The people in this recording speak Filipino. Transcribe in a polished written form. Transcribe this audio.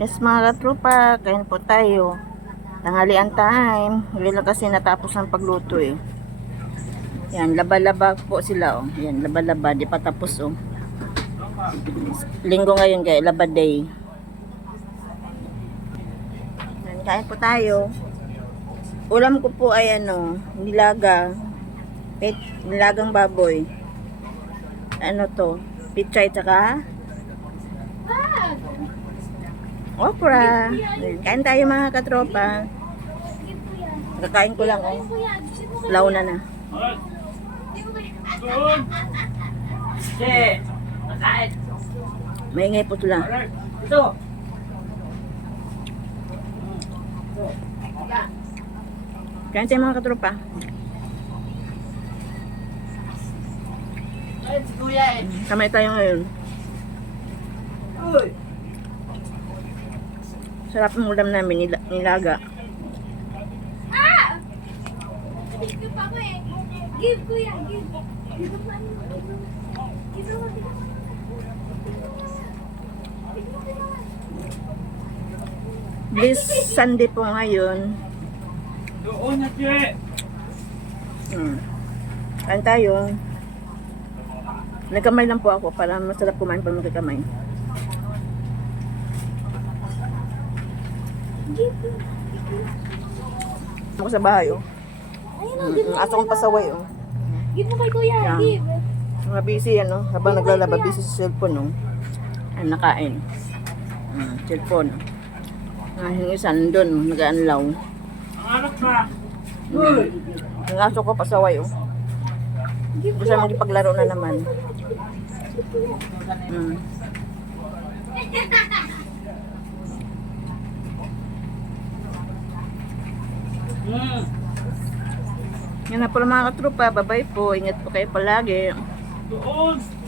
Yes mga katropa, kain po tayo. Tanghalian time. Ngayon lang kasi natapos ang pagluto eh. Yan, laba-laba po sila oh. Yan, laba-laba, di pa tapos oh. Linggo ngayon kaya laba day. Yan, kain po tayo. Ulam ko po ay nilaga. Nilagang baboy. Ano to? Pichay tsaka okra. Kain tayo mga katropa. Kakain ko lang oh. Launa na. Maingay po sila. Kain tayo mga katropa. Kamay tayo ngayon. Sarap ng ulam namin, nilaga. Give kuya, give. This Sunday po ngayon. Doon na, Che. Kain tayo. Nagkamay lang po ako para masarap kumain pag magkakamay. Ako sa bahay oh. Ayun Aso kong pasaway oh. Give mo kay kuya, Yan. give. Mga busy habang naglalaba busy sa cellphone ay nakain. Cellphone. Yung isa nandun, nag-aanlaw. Ang anak ba? Ang aso ko pasaway oh. Gusto magpaglaro na naman. Yan na pala mga katropa. Bye-bye po. Ingat po kayo palagi. Doon.